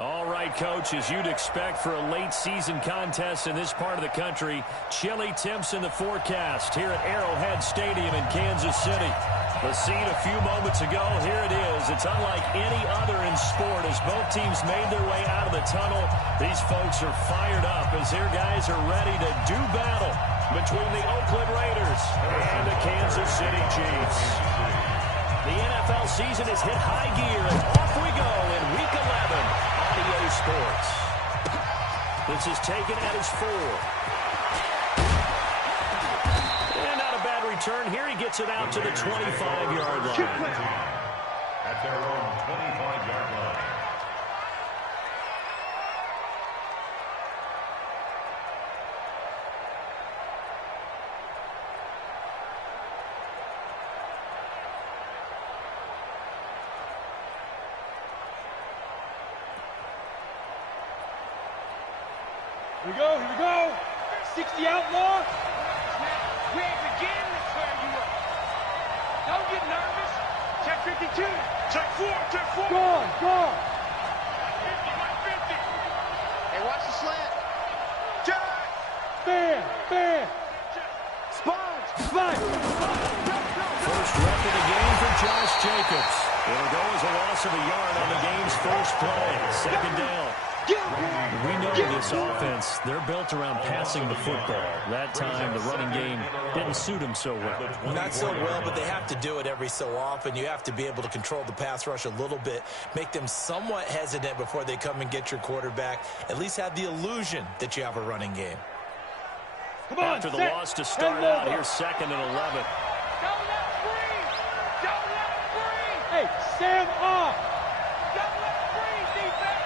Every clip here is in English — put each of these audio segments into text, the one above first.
All right, Coach, as you'd expect for a late-season contest in this part of the country, chilly temps in the forecast here at Arrowhead Stadium in Kansas City. The scene a few moments ago, here it is. It's unlike any other in sport as both teams made their way out of the tunnel. These folks are fired up as their guys are ready to do battle between the Oakland Raiders and the Kansas City Chiefs. The NFL season has hit high gear, and off we go in Week 11. EA Sports. This is taken at his 4. And not a bad return. Here he gets it out to the 25-yard line. At their own 25-yard line. Here we go. 60 outlaw. We ain't beginning to tear you up. Don't get nervous. Check 52. Check 4. Gone. 50. Hey, watch the slant. Check. Fair. Sponge. First rep of the game for Josh Jacobs. It'll go as a loss of a yard on the game's first play. Second down. We know this offense, they're built around passing the football. That time, the running game didn't suit them so well. Not so well, but they have to do it every so often. You have to be able to control the pass rush a little bit, make them somewhat hesitant before they come and get your quarterback. At least have the illusion that you have a running game. Come on, after the loss to start out, here's 2nd and 11. Don't let him breathe. Hey, stand off. Don't let him breathe, defense.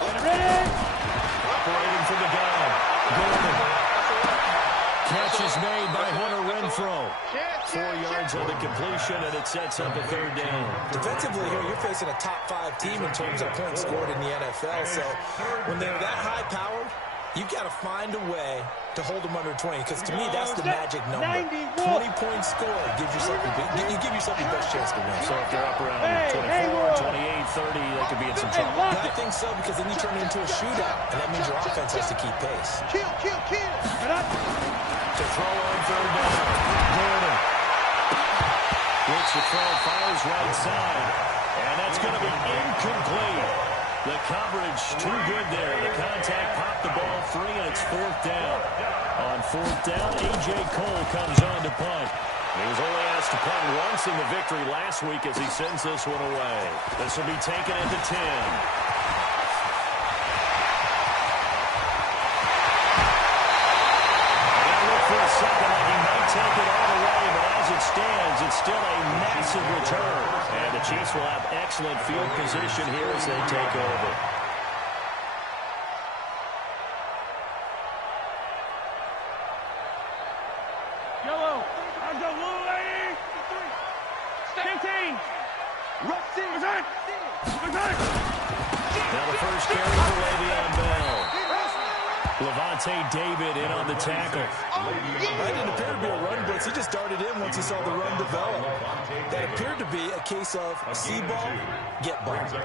Ready? Operating from the gun. Gordon. Catch is made by Hunter Renfrow. 4 yards on the completion, and it sets up a 3rd down. Defensively here, you're facing a top-5 team in terms of points scored in the NFL. So when they're that high-powered, you've got to find a way to hold them under 20, because to me, that's the magic number. 20 points scored gives yourself you give yourself your best chance to win. So if they're up around 24, 28, 30, they could be in some trouble. I think so, because then you turn it into a shootout, and that means your offense has to keep pace. Kill. To throw on 3rd down. Gordon. Looks to throw, fires right side. And that's going to be incomplete. The coverage too good there. The contact popped the ball free, and it's 4th down. On 4th down, A.J. Cole comes on to punt. He was only asked to punt once in the victory last week as he sends this one away. This will be taken at the 10. For a second, like he might take it all the way, but as it stands, it's still a massive return. And the Chiefs will have excellent field position here as they take over. Yellow. Let's go, little lady. 15. Now the first carry for Le'Veon Bell. Levante David in on the tackle. That didn't appear to be a run blitz. He just darted in once he saw the run develop. That appeared to be a case of see ball, get ball. The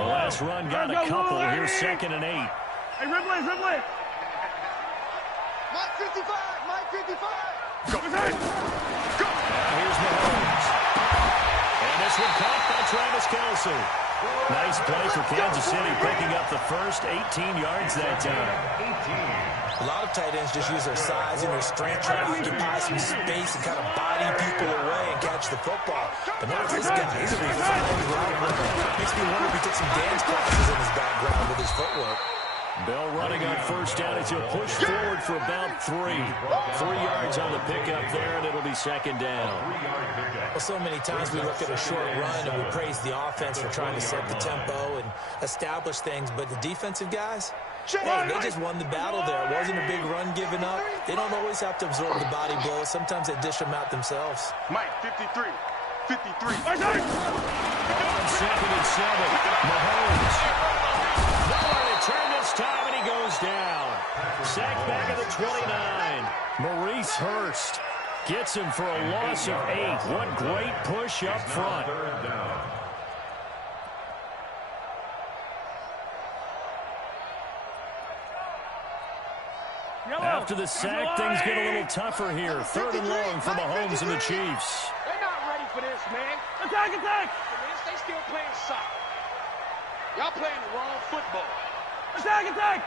last run got a couple. Here's 2nd and 8. Hey, Ridley. Mike 55. Now here's Mahomes. And this one caught by Travis Kelce. Nice play for Kansas City, picking up the first 18 yards that time. A lot of tight ends just use their size and their strength, trying to occupy some space and kind of body people away and catch the football. But now this guy, he's a refined route runner. Makes me wonder if he took some dance classes in his background with his footwork. Bell running on 1st down as he'll push forward for about 3. 3 yards on the pickup there, and it'll be 2nd down. Well, so many times we look at a short run and we praise the offense for trying to set the tempo and establish things, but the defensive guys, hey, they just won the battle there. It wasn't a big run given up. They don't always have to absorb the body blows. Sometimes they dish them out themselves. Mike 53. On 2nd and 7, Mahomes. Nowhere to turn this time, and he goes down. Sacked back at the 29. Maurice Hurst gets him for a loss of 8. What great push up front. After the sack, things get a little tougher here. 3rd and long for Mahomes and the Chiefs. They're not ready for this, man. Attack, attack! They still playing soccer. Y'all playing the wrong football. Attack, attack!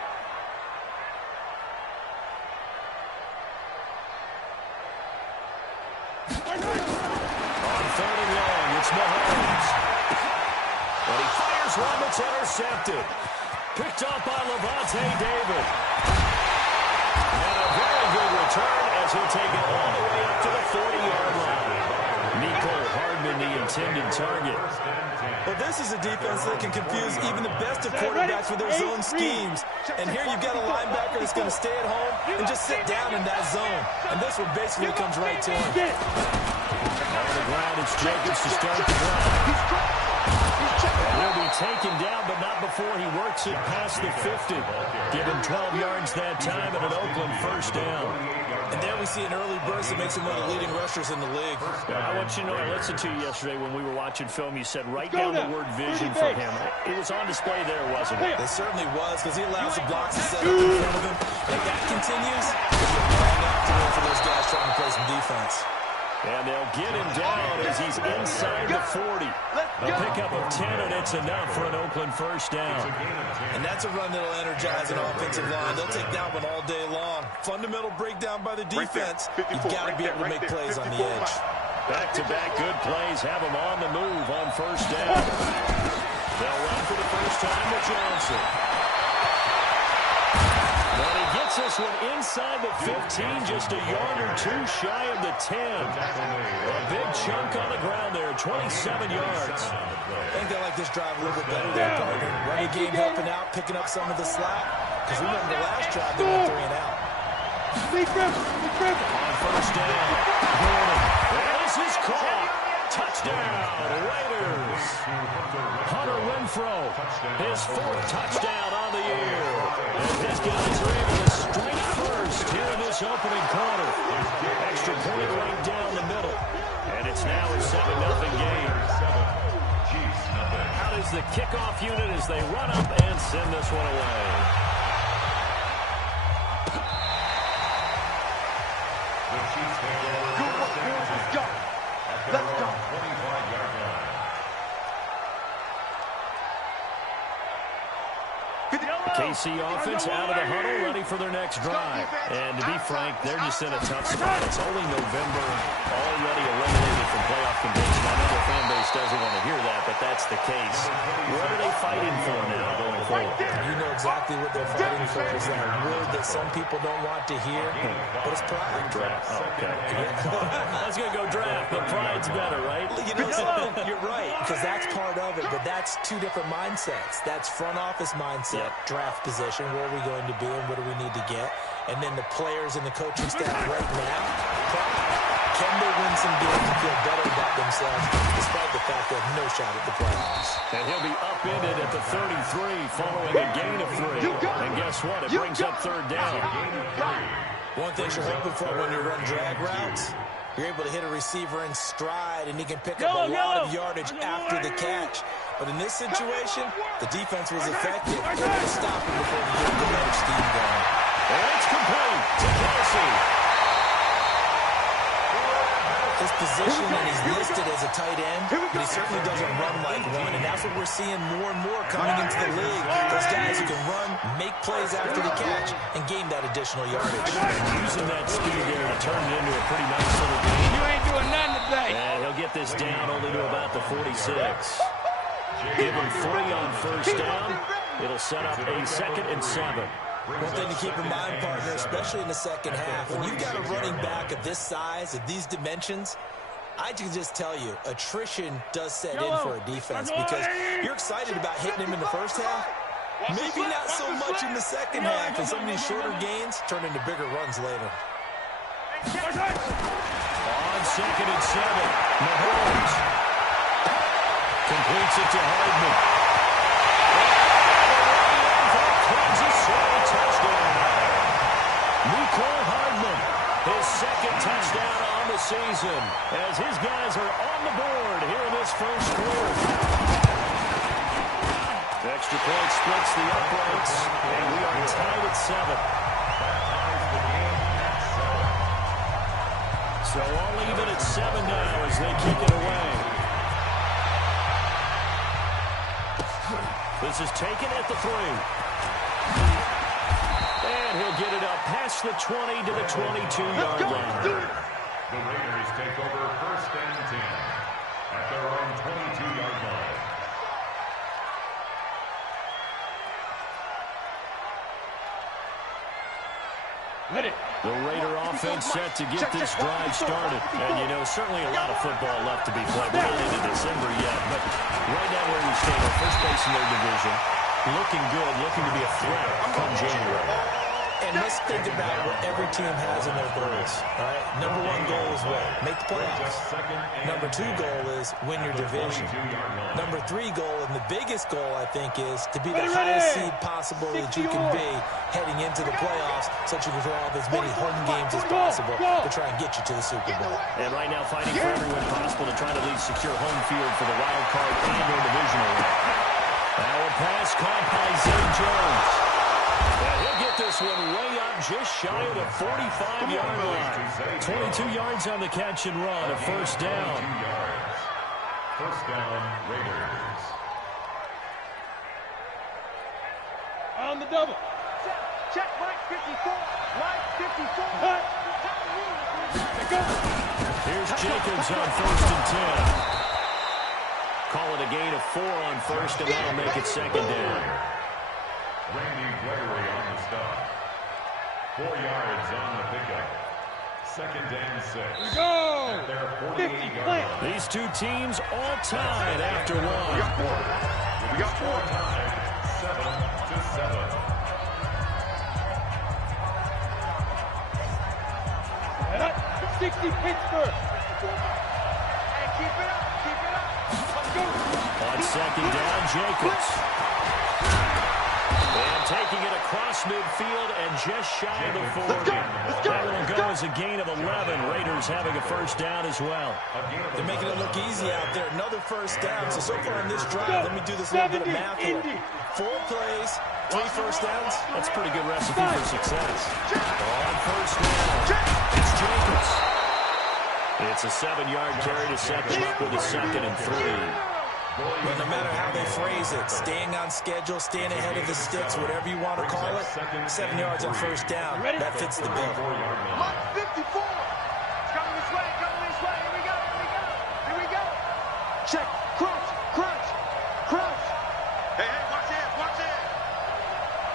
On 3rd and long, it's Mahomes. And he fires one that's intercepted. Picked up by Levante David. And a very good return as he'll take it all the way up to the 40-yard line. Nicole Hardman, the intended target. Well, this is a defense that can confuse even the best of quarterbacks with their zone schemes. And here you've got a linebacker that's going to stay at home and just sit down in that zone. And this one basically comes right to him. On the ground, it's Jacobs to start the drive. And he'll be taken down, but not before he works it past the 50. Give him 12 yards that time and an Oakland first down. And there we see an early burst that makes him one of the leading rushers in the league. I want you to know, I listened to you yesterday when we were watching film. You said write down the word vision for him. It was on display there, wasn't it? It certainly was, because he allows the blocks to set up in front of him. And if that continues, he'll be a long afternoon for those guys trying to play some defense. And they'll get him down as he's inside the 40. A pickup of 10, and it's enough for an Oakland first down. And that's a run that'll energize an offensive line. They'll take that one all day long. Fundamental breakdown by the defense. You've got to be able to make plays on the edge. Back-to-back good plays have him on the move on first down. They'll run for the first time with Johnson. And he gets this one inside the 15, just a yard or two shy of the 10. A big chunk on the ground there, 27 yards. I think they like this drive a little bit better there, partner. Running game helping out, picking up some of the slack. Because remember the last drive, they went 3 and out. On first down, Gordon. And this is caught. Touchdown, Raiders. Hunter Renfrow, his 4th touchdown on the year. And his guys are able to strike first here in this opening quarter. Extra point right down the middle. And it's now a 7-0 game. Out is the kickoff unit as they run up and send this one away. Good work, boys. Let's go. Let's go. 25-yard line. KC offense out of the huddle, ready for their next drive. And to be frank, they're just in a tough spot. It's only November, already eliminated from playoff contention. I know the fan base doesn't want to hear that, but that's the case. What are they fighting for now going forward? You know exactly what they're fighting for. Is that word that some people don't want to hear, but it's pride. Draft. Oh, okay. I was going to go draft, but pride's better, right? You know something? You're right, because that's part of it, but that's 2 different mindsets. That's front office mindset, draft position, where are we going to be and what do we need to get? And then the players and the coaching staff right now, can they win some games and feel better about themselves despite the fact they have no shot at the playoffs? And he'll be upended at the 33 following a gain of 3. And guess what? It brings up 3rd down. One thing you're hoping for when you run drag routes, you're able to hit a receiver in stride, and he can pick up a lot of yardage after the catch. But in this situation, the defense was effective. They were able to stop him before he get the better scheme going. And it's complete to Kelsey. His position, and he's listed as a tight end, but he certainly doesn't run like one, and that's what we're seeing more and more coming into the league. Those guys who can run, make plays after the catch, and gain that additional yardage. Using that speed there to turn it into a pretty nice little game. You ain't doing nothing today. And he'll get this down only to about the 46. Give him 3 on first down. It'll set up a 2nd and 7. One thing to keep in mind, partner, especially in the second half, when you've got a running back of this size, of these dimensions, I can just tell you, attrition does set in for a defense because you're excited about hitting him in the first half. Maybe not so much in the second half, and some of these shorter gains turn into bigger runs later. On 2nd and 7, Mahomes completes it to Hardman. Nicole Hardman, his 2nd touchdown on the season, as his guys are on the board here in this first quarter. Extra point splits the uprights, and we are tied at 7. So all even at 7 now as they kick it away. This is taken at the 3. And he'll get it up past the 20 to the 22-yard line. The Raiders take over 1st and 10 at their own 22-yard line. The Raider offense set to get this drive started. And, you know, certainly a lot of football left to be played. We're not into December yet, but right now where we stand, our first place in their division, looking good, looking to be a threat come January. And let's think about what every team has in their goals. All right? Number 1 goal is what? Make the playoffs. Number 2 goal is win your division. Number 3 goal, and the biggest goal, I think, is to be the highest seed possible that you can be heading into the playoffs so that you can have as many home games as possible to try and get you to the Super Bowl. And right now fighting for every win possible to try to at least secure home field for the wild card and or divisional round. Now a pass caught by Zay Jones. And he'll get this one way up just shy of the 45-yard line. 22 yards on the catch and run, a first down. 22 yards. First down, Raiders. On the double. Check, Mike 54. Mike 54. Cut. Here's Jacobs on 1st and 10. Call it a gain of 4 on 1st, and that'll make it 2nd down. Randy Gregory on the stop. 4 yards on the pickup. 2nd and 6. Go. At their 48-yard line. These two teams all tied after 1. We got 4 tied, 7-7. 60 Pittsburgh. Hey, keep it up, keep it up. Let's go. On 2nd down, Jacobs. And taking it across midfield and just shy of the 40. That will go as a gain of 11. Raiders having a first down as well. They're making it look easy out there. Another first down. So far on this drive, let me do this little bit of math here. 4 plays, 3 first downs. That's a pretty good recipe for success. On first down, it's Jacobs. It's a 7-yard carry to set them up with a 2nd and 3. But no matter how they phrase it, staying on schedule, staying ahead of the sticks, whatever you want to call it, 7 yards on first down, that fits the bill. Mike 54. It's coming this way, coming this way. Here we go, here we go, here we go. Check, crunch, crunch, crunch. Hey, hey, watch it, watch it.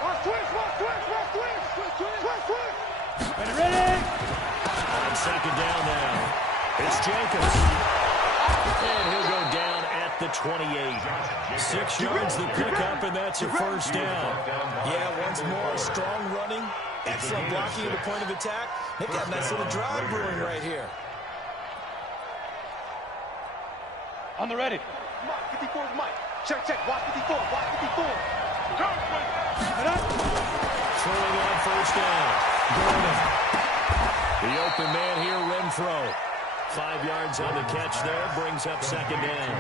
Watch twist, watch twist, watch twist, twist, twist, twist, twist. Ready? On 2nd down now, it's Jacobs. And he'll go down at the 28. 6 yards the pickup, and that's a first down. Yeah, once more, strong running, excellent blocking at the point of attack. They've got a nice little drive brewing right here. On the ready. Mike 54 is Mike. Check, check, watch 54, watch 54. Go, Throwing on first down. Gordon. The open man here, Renfro. 5 yards on the catch there, brings up 2nd down.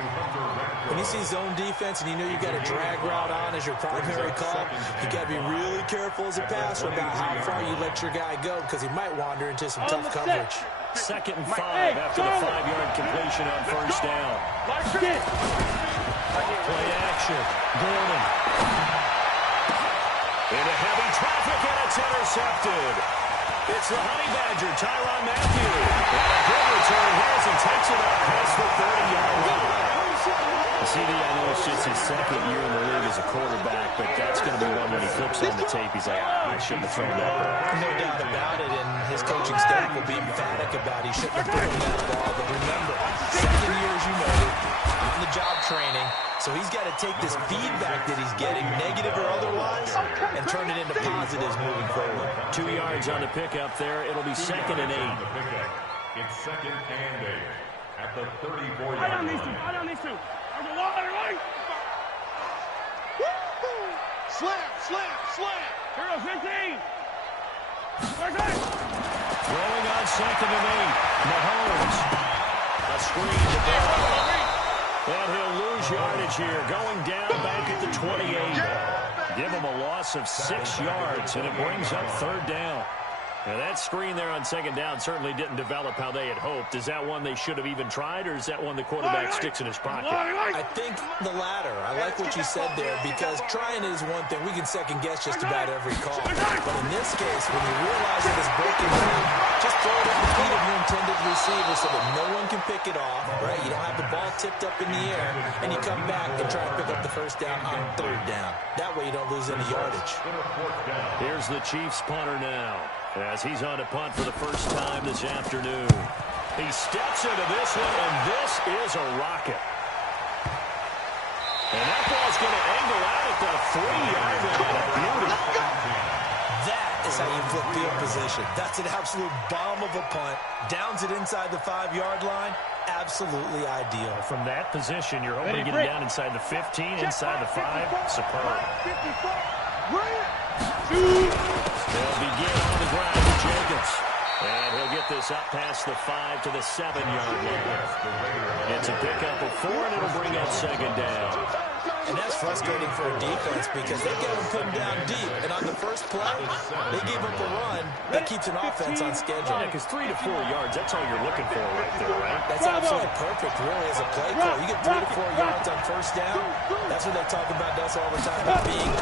When you see zone defense and you know you got a drag route on as your primary call, you got to be really careful as a passer about how far you let your guy go because he might wander into some tough coverage. 2nd and 5 after the 5-yard completion on first down. Play action. Gordon. Into heavy traffic, and it's intercepted. It's the Honey Badger, Tyrann Mathieu. And a good return here as he takes it up past the 30-yard line. CD, I know it's just his 2nd year in the league as a quarterback, but that's going to be one when he flips on the tape. He's like, I shouldn't have thrown that ball. No doubt about it, and his coaching staff will be emphatic about he shouldn't have thrown that ball. But remember, 2nd year, as you noted, on the job training, so he's got to take this feedback that he's getting, negative or otherwise, and turn it into positives moving forward. 2 yards on the pickup there. It'll be 2nd and 8. It's 2nd and 8 at the 34-yard I don't need to. line. I don't need to. I'm a water, right? slam, slam, slam. Hero 15. Throwing on 2nd and 8. Mahomes. A screen to Barrow. And he'll lose yardage here. Going down back at the 28. Give him a loss of 6 yards, and it brings up 3rd down. Now that screen there on second down certainly didn't develop how they had hoped. Is that one they should have even tried, or is that one the quarterback sticks in his pocket? I think the latter. I like what you said there, because trying is one thing. We can second-guess just about every call. But in this case, when you realize that it's broken down, just throw it at the feet of your intended receiver so that no one can pick it off, right? You don't have the ball tipped up in the air, and you come back and try and pick up the first down on third down. That way you don't lose any yardage. Here's the Chiefs punter now, as he's on to punt for the first time this afternoon. He steps into this one, and this is a rocket. And that ball's going to angle out at the 3-yard line. A beauty. That is how you flip field position. That's an absolute bomb of a punt. Downs it inside the 5-yard line. Absolutely ideal. From that position, you're hoping to get it down inside the 15, inside the 5. Superb. They'll begin on the ground with Jacobs. And he'll get this up past the 5 to the 7-yard line. It's a pickup of 4, and it'll bring up second down. And that's frustrating for a defense because they get them pinned down deep. And on the first play, they gave up a run that keeps an offense on schedule. Yeah, because 3 to 4 yards, that's all you're looking for right there, right? That's absolutely perfect, really, as a play call. You get 3 to 4 yards on first down. That's what they talk about us all the time, about being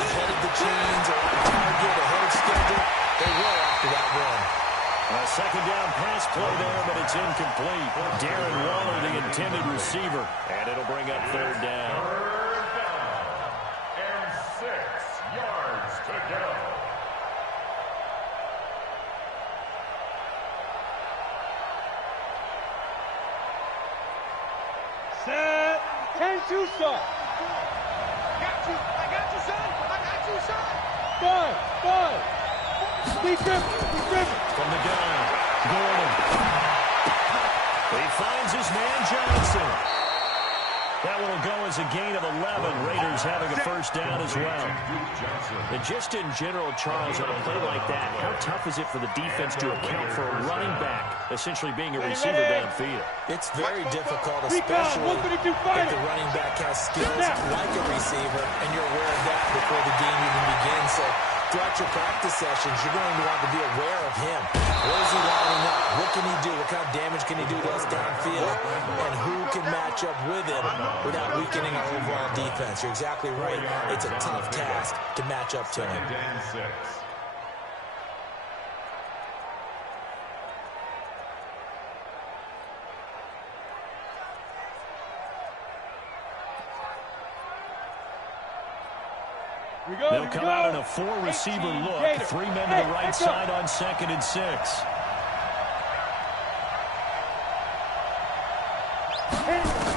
ahead of the chains or on target, ahead of schedule. They were after that run. A second down pass play there, but it's incomplete. Darren Waller, the intended receiver, and it'll bring up third down. Third down and 6 yards to go. Set. 10-2 start. I got you, son. I got you, son. 5. Be driven. From the gun, Gordon. He finds his man Johnson. That one will go as a gain of 11. Raiders having a first down as well. And just in general, Charles, on a play like that, how tough is it for the defense to account for a running back essentially being a receiver downfield? It's very difficult, especially if the running back has skills like a receiver, and you're aware of that before the game even begins. So throughout your practice sessions, you're going to want to be aware of him. Where is he lining up? What can he do? What kind of damage can he do to us downfield? And who can match up with him without weakening our overall defense? You're exactly right. It's a tough task to match up to him. Second and 6. They'll come out in a 4-receiver look. 3 men to the right side on second and 6.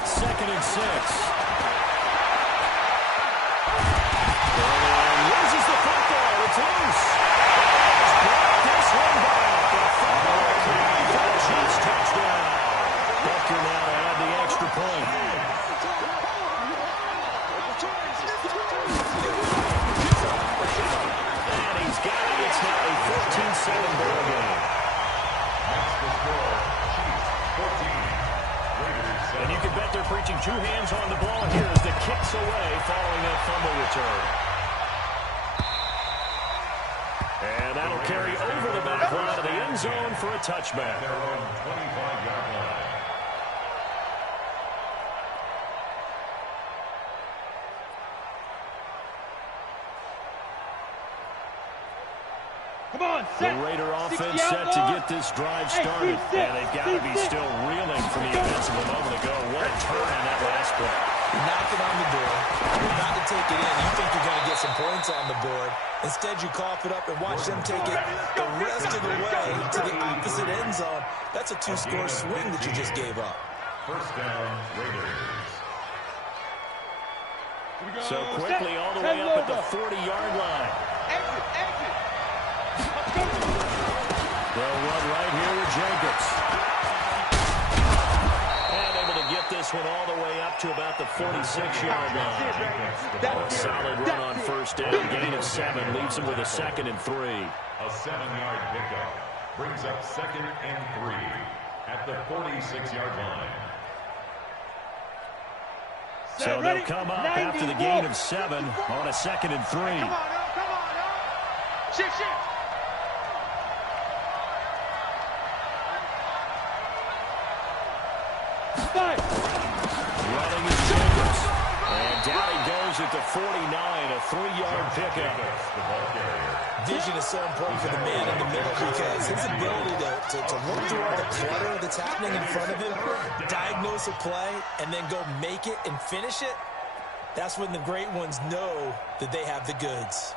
Second and 6. And loses the football. It's loose. This one back. A fumble for the Chiefs touchdown. Bucker now to add the extra point. It's now a 14-7 ball game. That's the score. Chiefs 14. Raiders 7. And you can bet they're preaching 2 hands on the ball here as the kick's away following that fumble return. And that'll carry over the back line of the end zone for a touchback. Their own 25-yard line. Come on, The Raider offense set to get this drive started. And they've got to be still reeling from the events of a moment ago. What a turn on that last play. You're knocking on the door. You're not to take it in. You think you're going to get some points on the board. Instead, you cough it up and watch them take it the rest of the way to the opposite end zone. That's a 2-score swing that you just gave up. First down, Raiders. So quickly all the way up at the 40-yard line. Exit. They'll run right here with Jacobs. And able to get this one all the way up to about the 46-yard line. Solid run on first down. Gain of 7 leaves him with a 2nd and 3. A 7-yard pickup brings up 2nd and 3 at the 46-yard line. So they'll come up after the gain of 7 on a 2nd and 3. Come on, Shift. Running his fingers. And down he goes at the 49, a 3-yard pickup. Vision is so important for the man in the middle because his ability to look through all the clutter that's happening in front of him, diagnose a play, and then go make it and finish it, that's when the great ones know that they have the goods.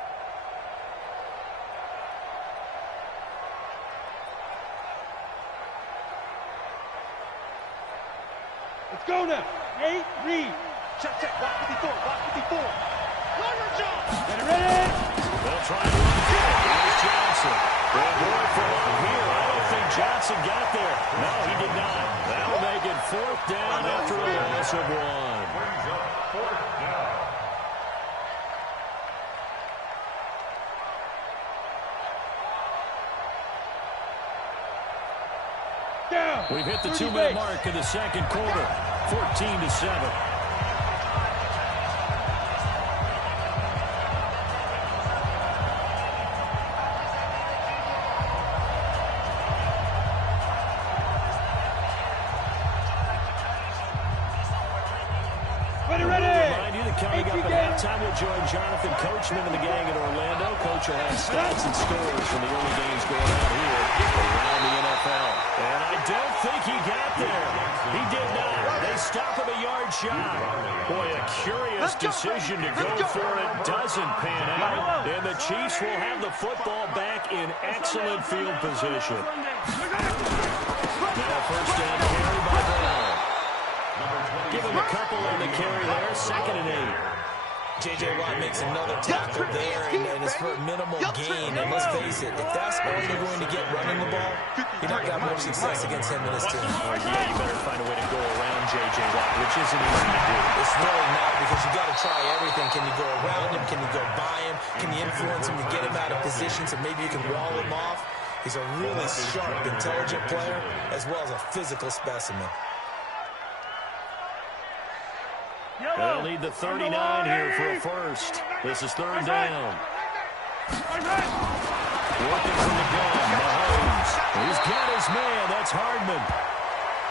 Let's go now. 8, read. Check, block 54, block 54. Get it ready. They'll try to run through it. Here's Johnson. They're going for one here. I don't think Johnson got there. No, he did not. That'll make it 4th down after a loss of 1. Brings up 4th down. Down. We've hit the 2-minute mark in the second quarter. 14-7. Coming up at halftime, we'll join Jonathan Coachman and the gang in Orlando. Coach will have stats and scores from the early games going on here around the NFL. And I don't think he got there. He did not. They stop him a yard shy. Boy, a curious decision to go for it. Doesn't pan out. And the Chiefs will have the football back in excellent field position. Now first down carry by Brown. Give him a couple on the carry there. 2nd and 8. J.J. Watt makes another tackle there, and it's for a minimal gain. And let's face it, if that's all you're going to get running the ball, you're not going to have much success against him and his team. Yeah, you better find a way to go around J.J. Watt, which isn't easy to do. It's really not, because you got to try everything. Can you go around him? Can you go by him? Can you influence him to get him out of position so maybe you can wall him off? He's a really sharp, intelligent player, as well as a physical specimen. They'll need the 39 here for a first. This is 3rd down. Working from the gun, Mahomes. He's got his man. That's Hardman.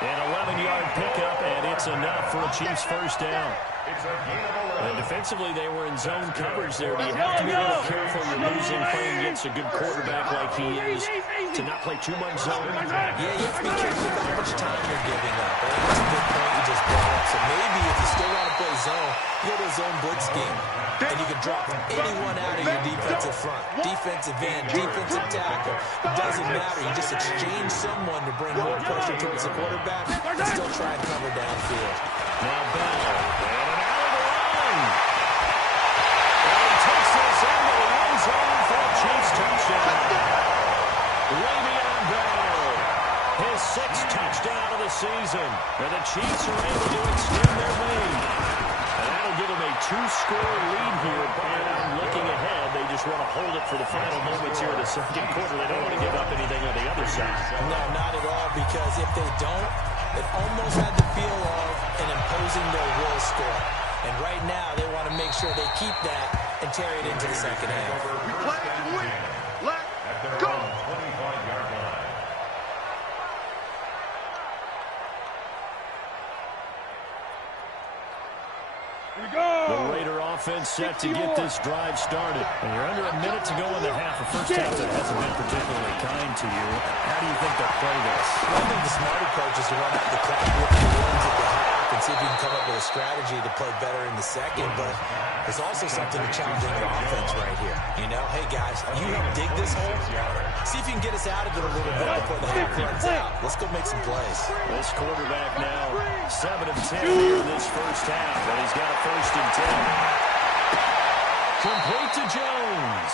An 11-yard pickup, and it's enough for a Chiefs first down. And defensively, they were in zone coverage there. Do you have to be a little careful you're losing playing against a good quarterback like he is to not play too much zone? Yeah, you have to be careful about how much time you're giving up. I think that's a good point you just brought up. So maybe if you still want to play zone, you go to a zone blitz scheme, and you can drop anyone out of your defensive front. Defensive end, defensive tackle. It doesn't matter. You just exchange someone to bring more pressure towards the quarterback and still try and cover downfield. Now Bell, and an out of the line. And he takes this into the end zone for a Chiefs touchdown. Le'Veon Bell, his 6th touchdown of the season. And the Chiefs are able to extend their lead. And that'll give them a 2-score lead here. But looking ahead, they just want to hold it for the final moments here in the second quarter. They don't want to give up anything on the other side. No, not at all, because if they don't, it almost had the feel of an imposing their will score. And right now, they want to make sure they keep that and carry it into the second half. We play and win. Let's go. 25-yard line. Here we go. The Raider offense set to get this drive started. And you're under a minute to go in the half. A first half that hasn't been particularly kind to you. How do you think they'll play this? Well, I think the smart approach is to run out the clock with the wins at the half and see if you can come up with a strategy to play better in the second. But there's also something to challenging your offense right here. You know, hey, guys, you help dig this hole. See if you can get us out of it a little bit before the half runs out. Let's go make some plays. This quarterback now 7 of 10 here in this first half. And he's got a 1st and 10. Complete to Jones.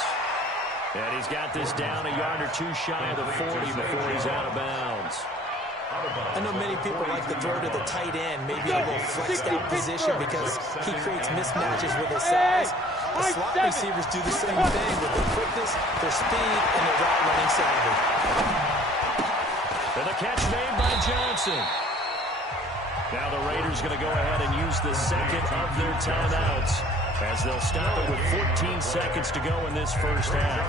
And he's got this down a yard or 2 shy of the 40 before he's out of bounds. I know many people like to throw to the tight end, maybe a little flexed out position because he creates mismatches with his size. The slot receivers do the same thing with their quickness, their speed, and their route running savvy. And the catch made by Johnson. Now the Raiders going to go ahead and use the 2nd of their timeouts as they'll stop it with 14 seconds to go in this first half.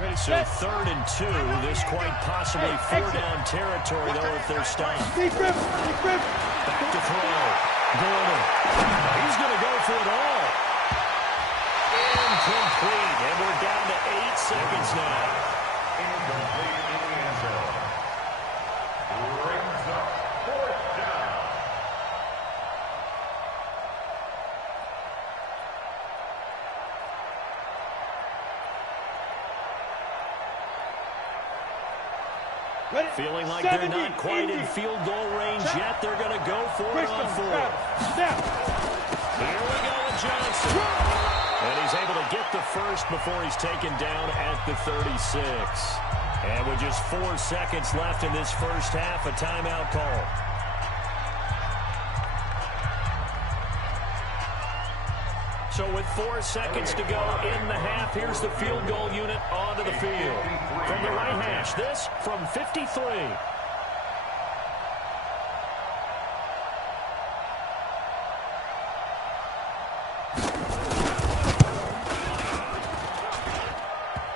Ready, So 3rd and 2. This quite possibly 4-down territory, though, if they're stopped. Back to throw. Gordon. He's going to go for it all. Incomplete. And we're down to 8 seconds now. Incomplete in the end zone. Brings up 4th down. Feeling like they're not quite in field goal range yet. They're going to go for it on 4th. Here we go with Johnson. And he's able to get the first before he's taken down at the 36. And with just 4 seconds left in this first half, a timeout call. So with 4 seconds to go in the half, here's the field goal unit onto the field. From the right hash, this from 53.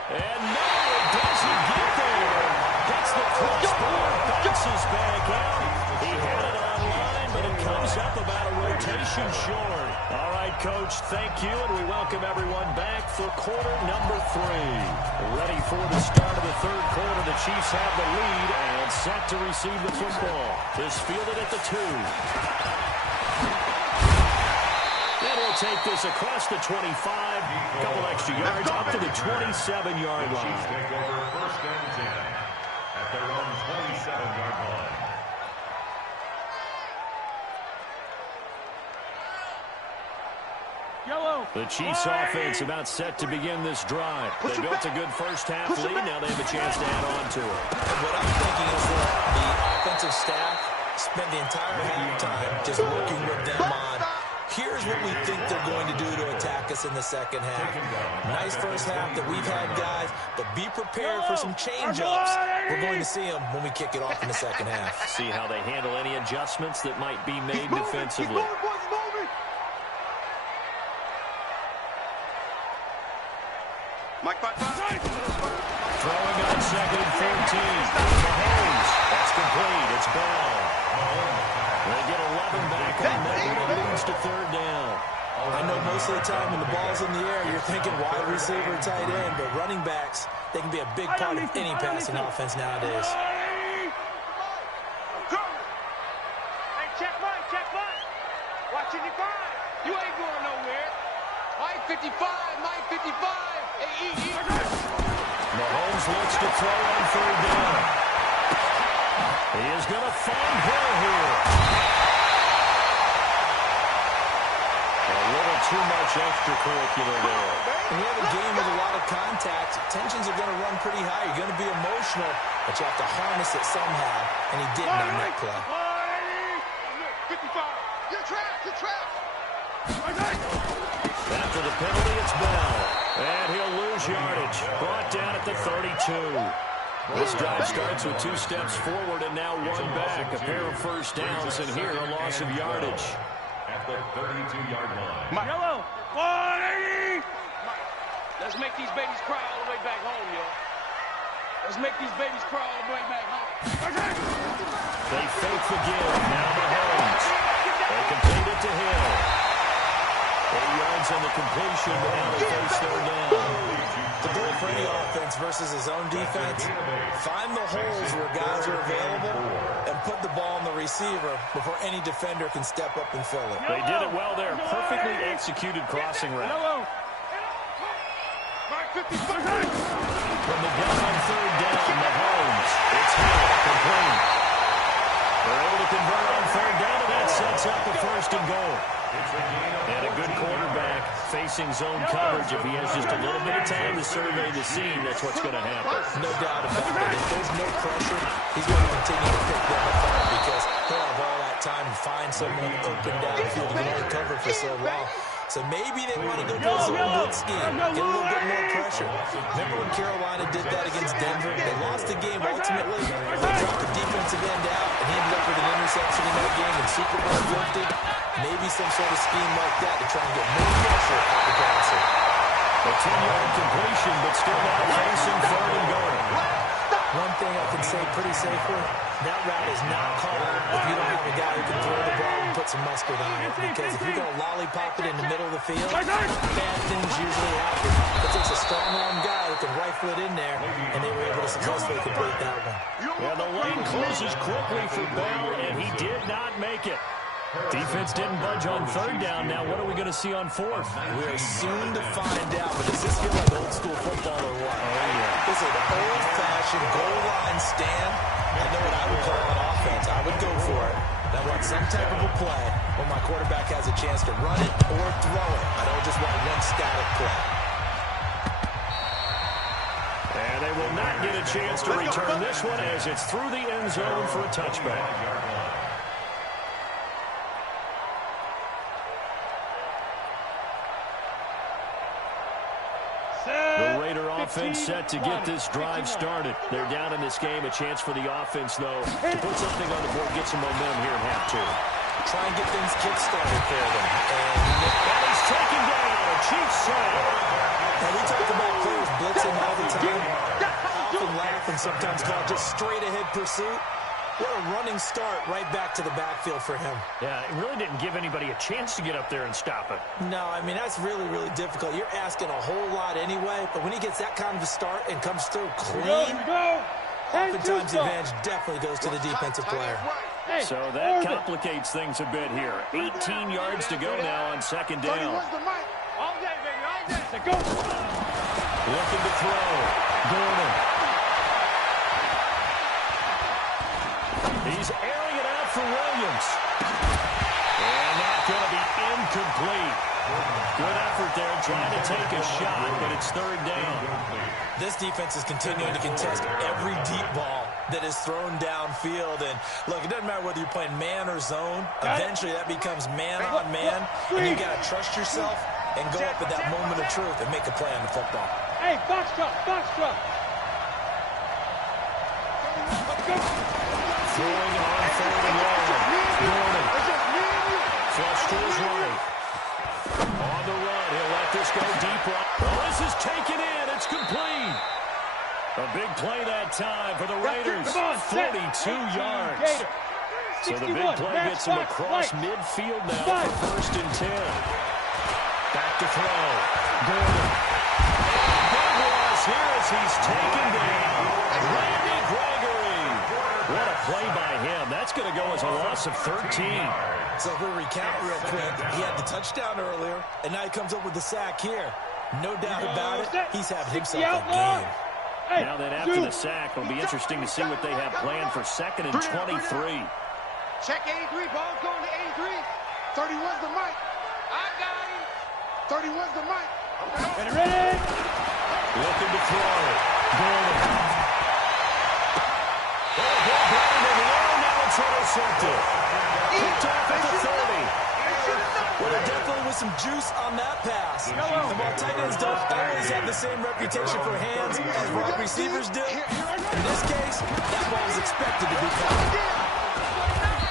And no, it doesn't get there. Gets the crossbar, bounces back out. He had it online, but it comes up about a rotation short. All right, Coach, thank you, and we welcome everyone back for quarter number 3. Ready for the start of the 3rd quarter. The Chiefs have the lead and set to receive the football. Is fielded at the 2. And we'll take this across the 25. A couple extra yards up to the 27-yard line. Chiefs take over 1st and 10 at their own 27-yard line. The Chiefs offense about set to begin this drive. They built a good first half lead. Now they have a chance to add on to it. What I'm thinking is that the offensive staff spent the entire halftime just working with them on, here's what we think they're going to do to attack us in the second half. Nice first half that we've had, guys, but be prepared for some change-ups. We're going to see them when we kick it off in the second half. See how they handle any adjustments that might be made defensively. Mike, throwing on 2nd and 14. Mahomes. That's complete. It's Bell. They get 11 back on that, and it leads to 3rd down. I know most of the time when the ball's in the air, you're thinking wide receiver, tight end, but running backs, they can be a big part of any passing offense nowadays. Hey, check Mike. Watching your guard. You ain't going nowhere. Mike 55, Mike 55. Mahomes looks to throw on 3rd down. He is going to find Hill here. A little too much extracurricular there. When you have a game with a lot of contact, tensions are going to run pretty high. You're going to be emotional, but you have to harness it somehow, and he didn't on that play. 55. You're trapped. After the penalty, it's Bell. And he'll lose yardage. Brought down at the 32. This drive starts with 2 steps forward and now 1 back. A pair of first downs, and here a loss of yardage. At the 32-yard line. Yellow. 180. Let's make these babies cry all the way back home, yo. Let's make these babies cry all the way back home. They fake the give. Now Mahomes. They complete it to Hill. 8 yards on the completion, but now they face 3rd down. The goal for any offense versus his own defense, find the holes where guys are available and put the ball on the receiver before any defender can step up and fill it. They did it well there. Perfectly executed crossing route. From the gun on 3rd down, Mahomes. It's Hill, complete. They're able to convert on 3rd down, and that sets up a 1st and goal. And a good quarterback facing zone coverage. If he has just a little bit of time to survey the scene, that's what's going to happen. No doubt about it. If there's no pressure, he's going to continue to pick them apart because he'll have all that time to find someone open downfield. He can only cover for so long. So maybe they want to go to a zone blitz scheme, get a little bit more pressure. Remember when Carolina did that against Denver? They lost the game ultimately. They dropped the defensive end out, and he ended up with an interception in that game and Super Bowl 50. Maybe some sort of scheme like that to try and get more pressure at the passer. A 10-yard completion, but still not facing third and going. One thing I can say pretty safely, that route is not called if you don't have a guy who can throw the ball and put some mustard on it. Because if you're going to lollipop it in the middle of the field, bad things usually happen. It takes a strong-arm guy who can rifle it in there, and they were able to successfully complete that one. Yeah, the lane closes quickly for Bell, and he did not make it. Defense didn't budge on third down. Now what are we going to see on fourth? We're soon to find out, but does this feel like old school football or what? Oh, yeah. This is an old-fashioned goal line stand. I know what I would call an offense. I would go for it. I want some type of a play where my quarterback has a chance to run it or throw it. I don't just want one static play. And they will not get a chance to return this one as it's through the end zone for a touchback. The Raider offense set to get this drive started. They're down in this game. A chance for the offense, though, to put something on the board, get some momentum here in half two. Try and get things kick-started for them. And he's taken down. A cheap sack. And we talk about players blitzing all the time. I often laugh and sometimes call it just straight-ahead pursuit. What a running start right back to the backfield for him. Yeah, it really didn't give anybody a chance to get up there and stop it. No, I mean, that's really, really difficult. You're asking a whole lot anyway, but when he gets that kind of a start and comes through clean, oftentimes the advantage definitely goes to the defensive player. So that complicates things a bit here. 18 yards to go now on second down. All day, baby, all day. Go. Looking to throw. Gordon. He's airing it out for Williams. And that's going to be incomplete. Good effort there trying to take a shot, but it's third down. This defense is continuing to contest every deep ball that is thrown downfield. And, look, it doesn't matter whether you're playing man or zone. Eventually that becomes man on man, and you've got to trust yourself and go up at that moment of truth and make a play on the football. Hey, box truck, box truck. Throwing it on third and long. Gordon. Flush to his right. On the run, he'll let this go deep right. Oh, this is taken in. It's complete. A big play that time for the Raiders. 42 yards. So the big play gets him across midfield now for first and 10. Back to throw. Gordon. Big loss here as he's taken down. Randy Gregory. What a play by him. That's going to go as a loss of 13. So if we recount real quick, he had the touchdown earlier, and now he comes up with the sack here. No doubt about it, he's having himself a game. Now then, after the sack, it'll be interesting to see what they have planned for second and 23. Check 83, ball's going to 83. 31's the mic. I got him. 31's the mic. Ready? Looking to throw. Gordon. Oh, ball grounded low. Now it's intercepted. Picked off at the 30. Well, there definitely was some juice on that pass. And while tight ends don't always have the same reputation for hands as wide receivers do, in this case, that ball is expected to be caught.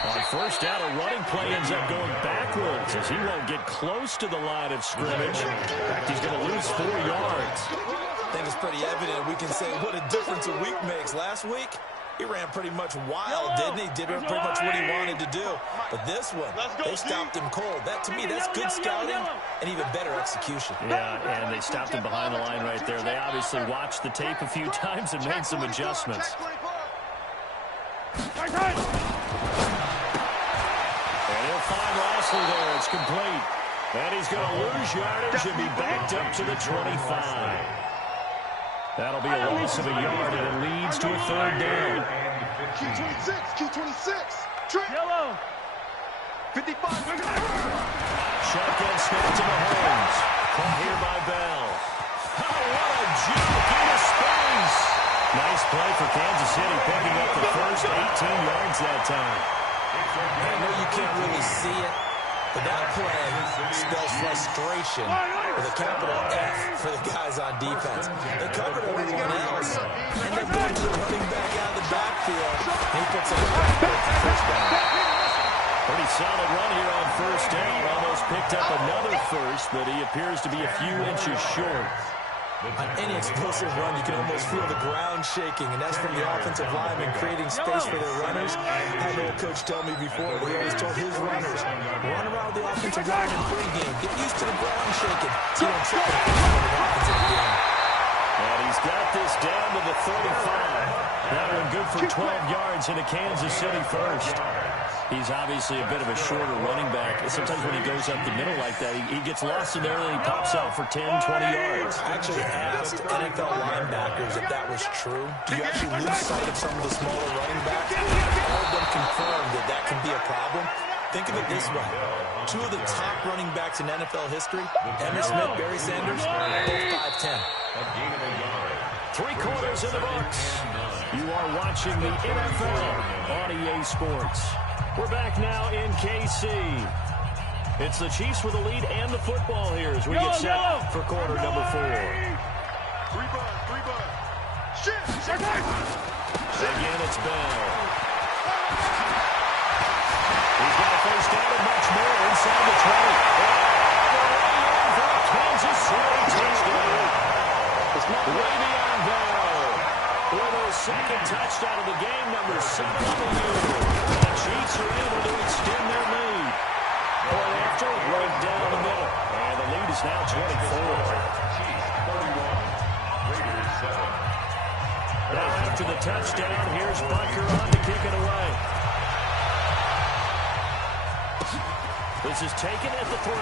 On first down, a running play ends up going backwards as he won't get close to the line of scrimmage. In fact, he's going to lose 4 yards. I think it's pretty evident we can say what a difference a week makes. Last week, he ran pretty much wild, didn't he? Did pretty much what he wanted to do. But this one, they stopped him cold. That, to me, that's good scouting and even better execution. Yeah, and they stopped him behind the line right there. They obviously watched the tape a few times and made some adjustments. And he'll find Lossley there. It's complete. And he's going to lose yardage and be backed up to the 25. That'll be a loss of a yard, and it leads to a third down. Q26, Q26. Trent. Yellow. 55. Shotgun snap to Mahomes. Caught here by Bell. Oh, what a juke into space. Nice play for Kansas City, picking up the first 18 yards that time. I know you can't really see it, but that play spells frustration with a capital F for the guys on defense. They covered everyone else, and they're going to the running back out of the backfield. And he puts it back for first down. Pretty solid run here on first down. Almost picked up another first, but he appears to be a few inches short. On any explosive run, you can almost feel the ground shaking, and that's from the offensive linemen creating space for their runners. I had an old coach tell me before, he always told his runners, run around the offensive line in pregame. Get used to the ground shaking so you don't try to push on the offense in the game. And he's got this down to the 35. That one good for 12 yards into Kansas City first. He's obviously a bit of a shorter running back. Sometimes when he goes up the middle like that, he gets lost in there and he pops out for 10, 20 yards. I actually asked NFL linebackers if that was true. Do you actually lose sight of some of the smaller running backs? All of them confirmed that that can be a problem. Think of it this way. Two of the top running backs in NFL history, Emmitt Smith, Barry Sanders, both 5'10". Three-quarters in the books. You are watching the NFL on EA Sports. We're back now in KC. It's the Chiefs with the lead and the football here as we get set for quarter number 4. Three bud. Shit. Again, it's Bell. He's got a first down and much more inside the 20. Kansas City touchdown. Way beyond Bell. With a second touchdown of the game, number 7 on the year. The Chiefs are able to extend their lead. Point after, right down the middle. And the lead is now 24. Chiefs 31, Raiders 7. Now after the touchdown, here's Bunker on to kick it away. This is taken at the 3.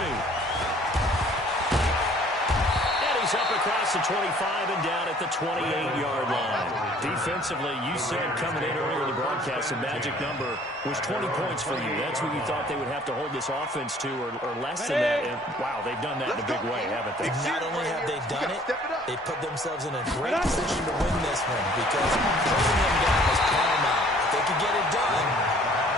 And he's up across the 25 and down at the 28-yard line. Defensively, you said coming in earlier in the broadcast, the magic number was 20 points for you. That's what you thought they would have to hold this offense to, or less than that. And, wow, they've done that in a big way, haven't they? Not only have they done it, they put themselves in a great position to win this one because closing them down is paramount. If they can get it done,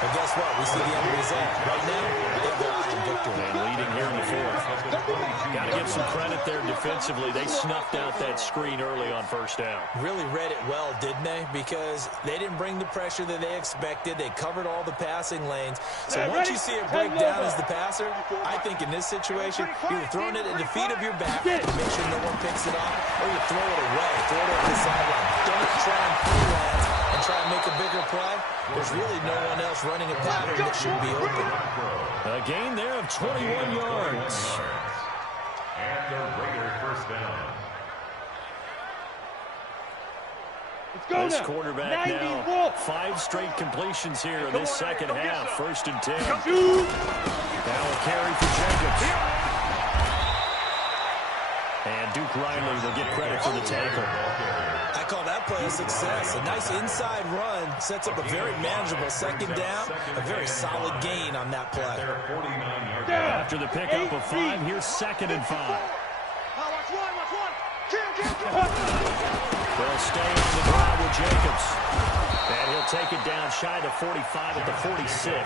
well, guess what? We see the end result. Right now, they have their eye on victory. And leading here in the 4th. Got to give some credit there defensively. They snuffed out that screen early on first down. Really read it well, didn't they? Because they didn't bring the pressure that they expected. They covered all the passing lanes. So once you see it break down as the passer, I think in this situation, you're throwing it at the feet of your back to make sure no one picks it off, or you throw it away, throw it over the sideline. Don't try and freelance and try and make a bigger play. There's really no one else running a pattern that should be open. A gain there of 21 yards. And the Raiders first down. This quarterback now, 5 straight completions here in this second half. 1st and 10. Now a carry for Jacobs. And Duke Riley will get credit for the tackle. I call that play a success. A nice inside run sets up a very manageable second down. A very solid gain on that play. After the pickup of 5, here's 2nd and 5. They'll stay on the drive with Jacobs. And he'll take it down shy of 45 at the 46.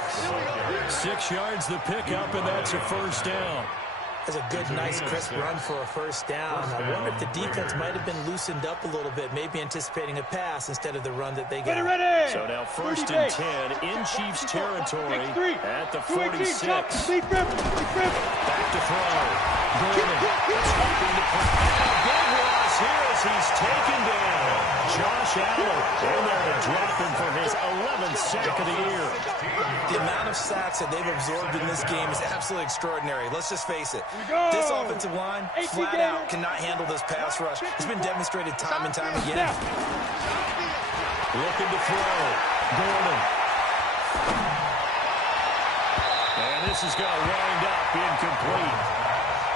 6 yards the pickup, and that's a first down. That's a good, nice, crisp run for a first down. I wonder if the defense might have been loosened up a little bit, maybe anticipating a pass instead of the run that they got. So now 1st and 10 in Chiefs territory at the 46. Back to throw. Gordon hoping to play. A big loss here as he's taken down. Josh Allen in there to drop him for his 11th sack of the year. The amount of sacks that they've absorbed in this game is absolutely extraordinary. Let's just face it. This offensive line, flat out, cannot handle this pass rush. It's been demonstrated time and time again. Looking to throw. Gordon. And this is going to wind up incomplete.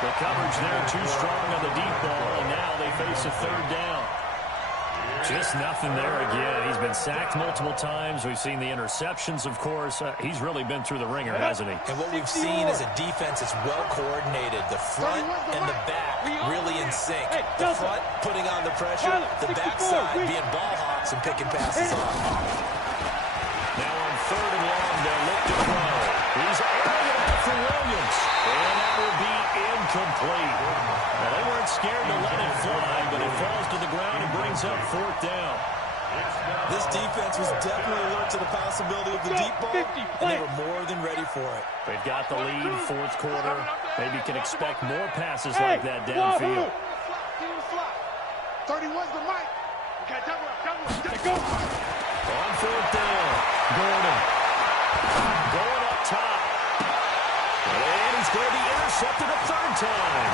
The coverage there too strong on the deep ball, and now they face a 3rd down. Just nothing there again. He's been sacked multiple times. We've seen the interceptions, of course. He's really been through the ringer, hasn't he? And what we've seen is a defense that's well coordinated. The front and the back really in sync. The front putting on the pressure, the backside being ball hawks and picking passes off. Now on 3rd and long, they'll look to throw. He's airing it out for Williams. And that will be incomplete. Well, they weren't scared to let it fly, but it falls to the ground and brings up 4th down. This defense was definitely alert to the possibility of the deep ball, and they were more than ready for it. They've got the lead, fourth quarter. Maybe can expect more passes like that downfield. 31's the mic. Okay, double up. Go. On fourth down, Gordon going up top. And he's going to be intercepted a third time.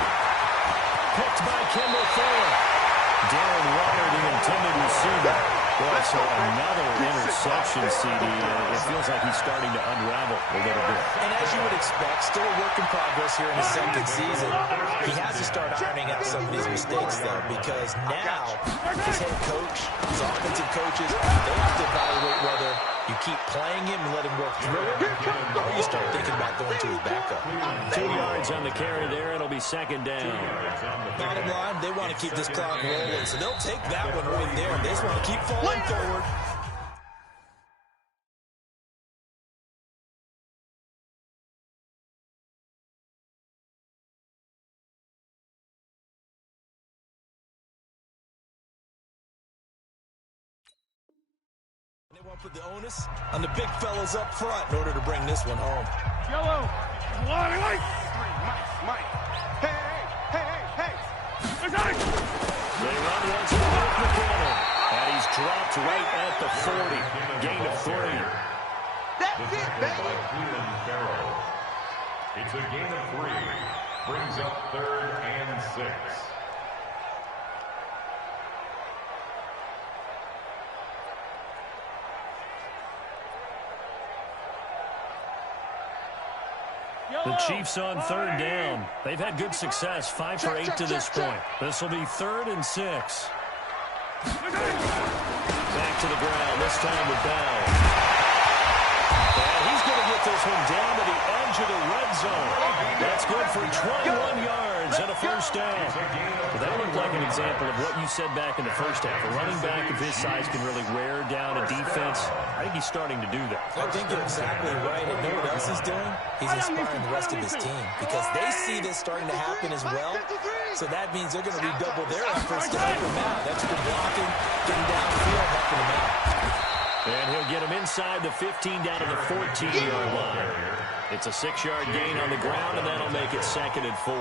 Picked by Kendall Fuller. Darren Waller, the intended receiver. Well, so another interception, CD. It feels like he's starting to unravel a little bit. And as you would expect, still a work in progress here in his second season. He has to start ironing out some of these mistakes, though, because now his head coach, his offensive coaches, they have to evaluate whether you keep playing him and let him work through it, or you start thinking about going to his backup. 2 yards on the carry there. It'll be second down. Bottom line, they want to keep this clock rolling, so they'll take that one right there. They just want to keep falling forward. They won't put the onus on the big fellas up front in order to bring this one home. Yellow. Mike. Hey. They run once more up the corner. And he's dropped right at the 40. Gain of 3. That's it, baby. By Cleveland Farrell. It's a gain of 3. Brings up 3rd and 6. The Chiefs on 3rd down. They've had good success, 5 for 8 to this point. This will be 3rd and 6. Back to the ground, this time with Bell. And he's going to get this one down to the edge of the red zone. That's good for 21 yards and a first down. Well, that looked like an example of what you said back in the first half. A running back of his size can really wear down a defense. I think he's starting to do that. I think you're exactly right. And know what else he's doing? He's inspiring the rest of his team because they see this starting to happen as well. So that means they're going to redouble their efforts to help him out. Extra blocking, getting downfield, helping him out. And he'll get him inside the 15 down to the 14-yard line. It's a 6-yard gain on the ground, and that'll make it 2nd and 4.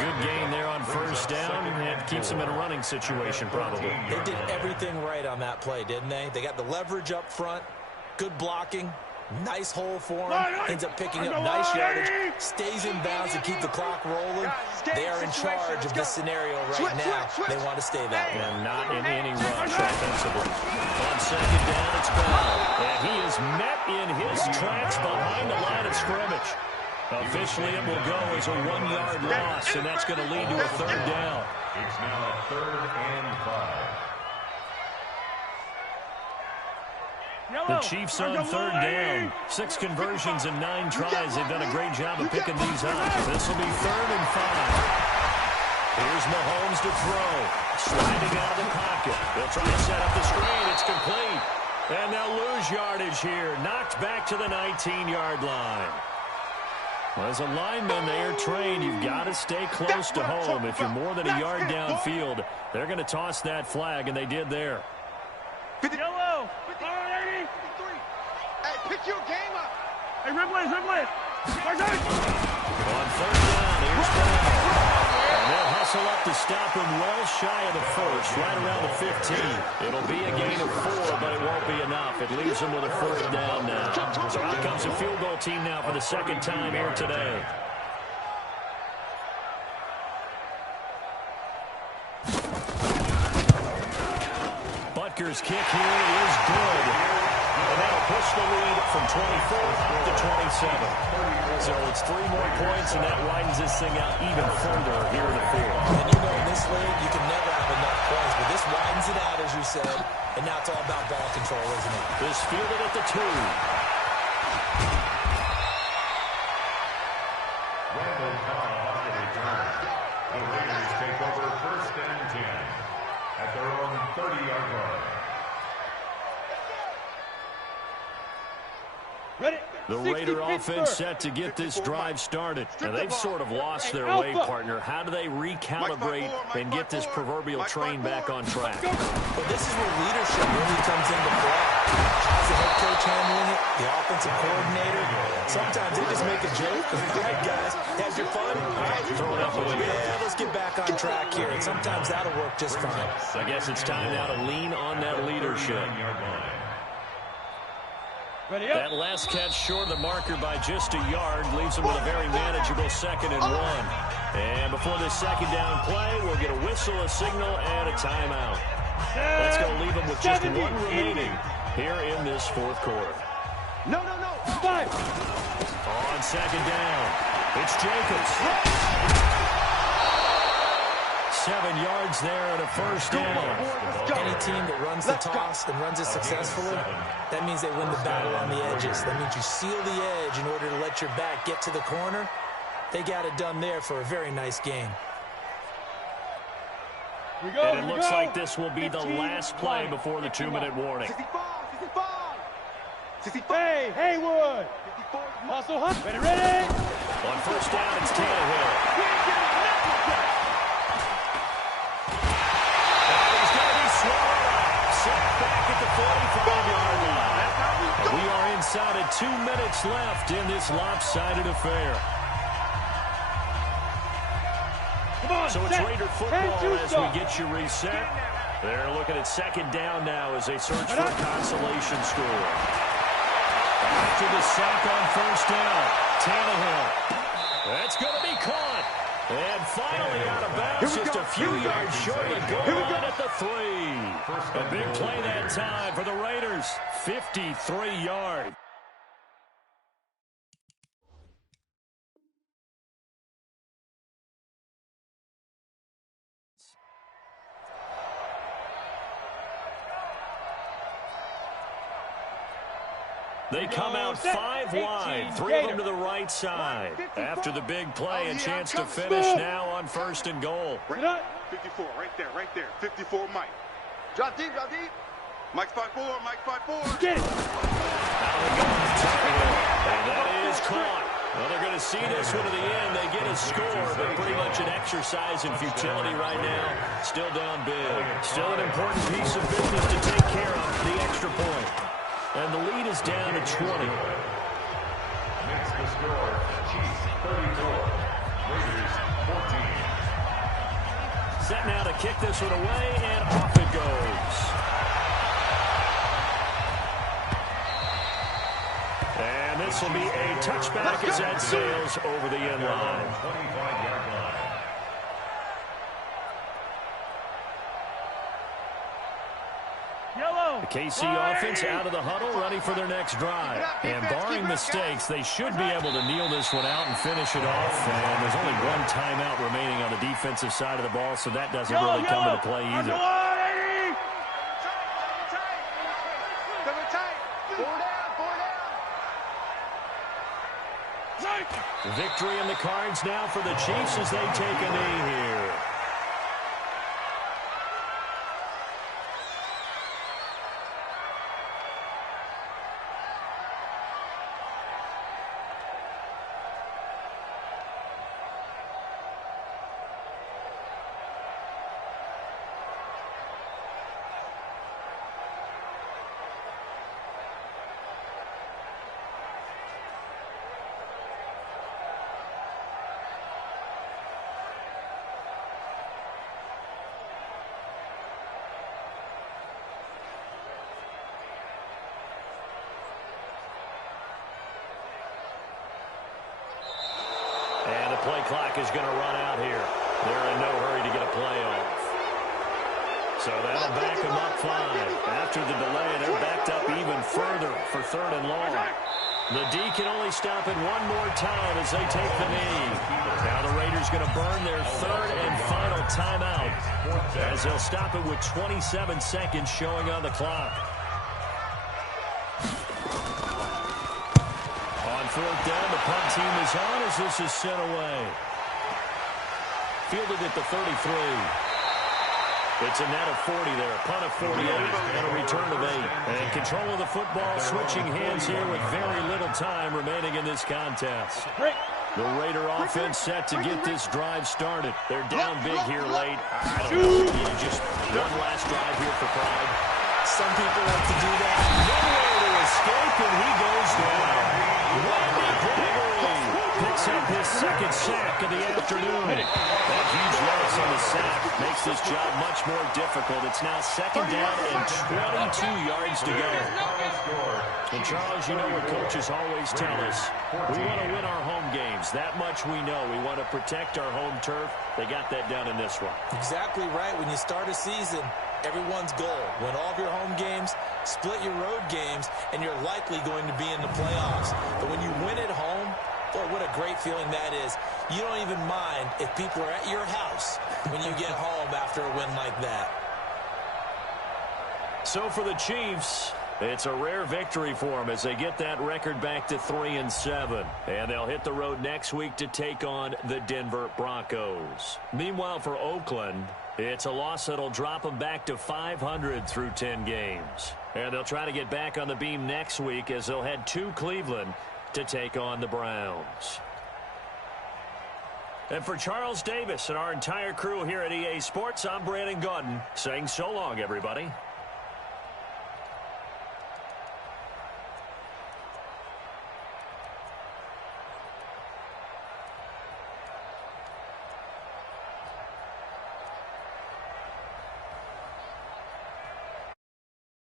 Good gain there on first down, and keeps him in a running situation probably. They did everything right on that play, didn't they? They got the leverage up front, good blocking, nice hole for him, ends up picking up nice yardage, stays in bounds to keep the clock rolling. They are in charge of this scenario right now. They want to stay that way. And not in any rush offensively. On 2nd down, it's Bell. And he is met in his tracks behind the line of scrimmage. Officially, it will go as a 1-yard loss, and that's going to lead to a 3rd down. It's now 3rd and 5. The Chiefs on 3rd down. 6 conversions and 9 tries. They've done a great job of picking these up. This will be 3rd and 5. Here's Mahomes to throw. Sliding out of the pocket. They'll try to set up the screen. It's complete. And they'll lose yardage here. Knocked back to the 19-yard line. Well, as a lineman, they are trained. You've got to stay close to home. If you're more than a yard downfield, they're going to toss that flag, and they did there. Yellow. Hey, pick your game up. Hey, Ridley. On 3rd down, here's Bell. And they'll hustle up to stop him well shy of the first, right around the 15. It'll be a gain of 4, but it won't be enough. It leaves them with a 4th down now. So out comes a field goal team now for the 2nd time here today. Butker's kick here is good. And that'll push the lead from 24 to 27. So it's 3 more points, and that widens this thing out even further here in the field. And you know, in this league, you can never have enough points, but this widens it out, as you said, and now it's all about ball control, isn't it? This fielded at the 2. Randall Cobb on the return. The Raiders take over 1st and 10 at their own 30-yard line. Ready? The Raider offense set to get this drive started. And they've sort of lost their way, partner. How do they recalibrate and get this proverbial train back on track? Well, this is where leadership really comes into play. How's the head coach handling it? The offensive coordinator? sometimes they just make a joke. All right, guys, have your fun. All right, throw it up a little. Yeah, let's get back on track here, and sometimes that'll work just fine. I guess it's time now to lean on that leadership. Ready up. That last catch short of the marker by just a yard leaves them with a very manageable 2nd and 1. And before this second down play, we'll get a whistle, a signal, and a timeout. That's going to leave them with just 1 remaining here in this 4th quarter. No. 5. On 2nd down, it's Jacobs. 7 yards there and a 1st down. Any team that runs the toss and runs it successfully, that means they win the battle on the edges. That means you seal the edge in order to let your back get to the corner. They got it done there for a very nice game. And it looks like this will be the last play before the 2-minute warning. 65. Hey, Haywood. Also, ready. On 1st down, it's Tannehill. He's going to be swallowed up. Set back at the 45-yard line. And we are inside of 2 minutes left in this lopsided affair. So it's Raider football as we get you reset. They're looking at 2nd down now as they search for a consolation score. After the sack on 1st down, Tannehill. That's going to be caught. And finally out of bounds, just a few yards short of goal line at the 3. A big play that time for the Raiders. 53 yards. They come out 5 wide, 3 of them to the right side. After the big play, a chance to finish now on 1st and goal. 54, right there. 54, Mike. Drop deep. Mike 5-4. Get it. And that is caught. Well, they're going to see this one to the end. They get a score, but pretty much an exercise in futility right now. Still down big. Still an important piece of business to take care of, the extra point. And the lead is down to 20. Makes the score, Chiefs 34, Raiders 14. Set now to kick this one away, and off it goes. And this will be a touchback as that sails over the end line. 25-yard line. Yellow. The KC offense out of the huddle, ready for their next drive. And barring mistakes, they should be able to kneel this one out and finish it off. And there's only 1 timeout remaining on the defensive side of the ball, so that doesn't really come into play either. Victory in the cards now for the Chiefs as they take a knee here. And the play clock is going to run out here. They're in no hurry to get a play off. So that'll back them up 5. After the delay, they're backed up even further for 3rd and long. The D can only stop it 1 more time as they take the knee. Now the Raiders going to burn their 3rd and final timeout as they'll stop it with 27 seconds showing on the clock. On 4th down, the punt team is on as this is sent away. Fielded at the 33. It's a net of 40 there, a punt of 48, and a return of 8. And control of the football switching hands here with very little time remaining in this contest. The Raider offense set to get this drive started. They're down big here late. I don't know, just one last drive here for pride. Some people like to do that. Nowhere to escape, and he goes down. What a picks up his second sack of the afternoon. That huge loss on the sack makes this job much more difficult. It's now second down and 22 yards to go. And, Charles, you know what coaches always tell us. We want to win our home games. That much we know. We want to protect our home turf. They got that done in this one. Exactly right. When you start a season, everyone's goal, win all of your home games, split your road games, and you're likely going to be in the playoffs. But when you win at home, boy, what a great feeling that is. You don't even mind if people are at your house when you get home after a win like that. So for the Chiefs, it's a rare victory for them as they get that record back to 3-7. And they'll hit the road next week to take on the Denver Broncos. Meanwhile, for Oakland, it's a loss that'll drop them back to 500 through 10 games. And they'll try to get back on the beam next week as they'll head to Cleveland to take on the Browns. And for Charles Davis and our entire crew here at EA Sports, I'm Brandon Gaudin saying so long, everybody.